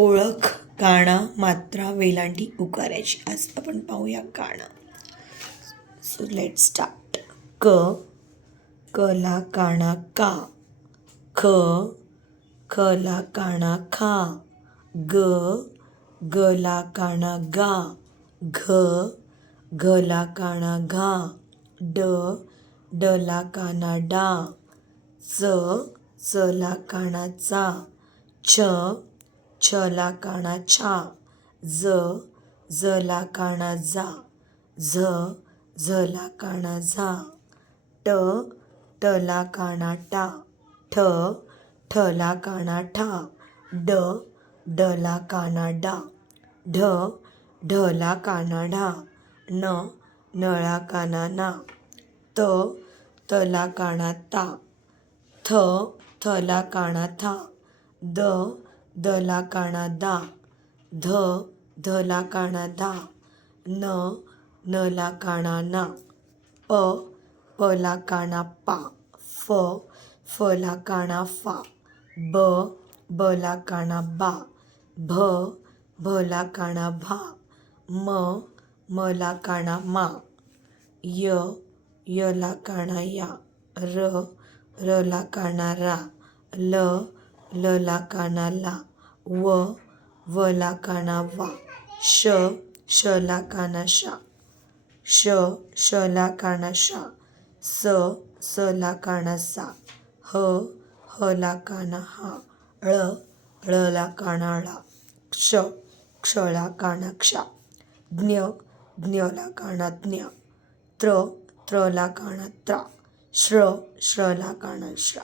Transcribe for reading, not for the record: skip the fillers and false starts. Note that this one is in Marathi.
ओळख काना मात्रा वेलांटी उकारायची. आज आपण पाहूया काना. So let start. क कला काना का. ख खला काना खा. ग गला काना गा. घ घला काना घा. ड डला काना डा. च चला काना चा. छ छला काना छा. ज जला काना जा. झ झला काना झा. ट टला काना टा. ठ ठला काना ठा. ड डला काना डा. ढ ढला काना ढा. न नळा काना ना. त तला काना ता. थ थला काना था. द दला काना दा. ध धला काना धा. न नला काना ना. प पला काना पा. फ फला काना फा. ब बला काना बा. भ भला काना भा. म मला काना मा. य यला काना या. र रला काना रा. ल लला काना ला. व वला काना वा. श शला काना शा. श शला काना शा. स सला काना सा. ह हला काना हा. ळ ळला काना ळा. क्ष क्षला कानाक्षा. ज्ञ ज्ञला काना ज्ञा. त्र त्रला काना त्रा. श्र श्रला काना श्रा.